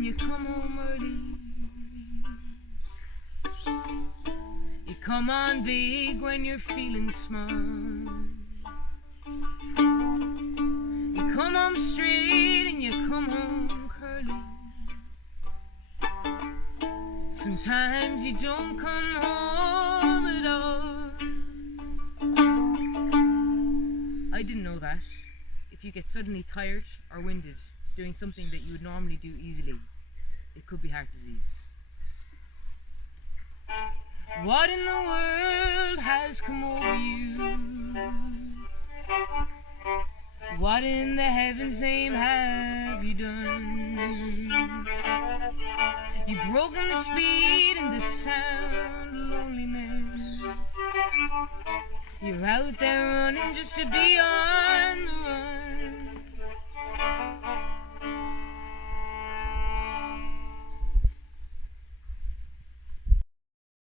and you come home early. You come on big when you're feeling small. You come home straight and you come home curly. Sometimes you don't come home at all. I didn't know that. If you get suddenly tired or winded doing something that you would normally do easily, it could be heart disease. What in the world has come over you? What in the heaven's name have you done? You've broken the speed and the sound of loneliness. You're out there running just to be on the run.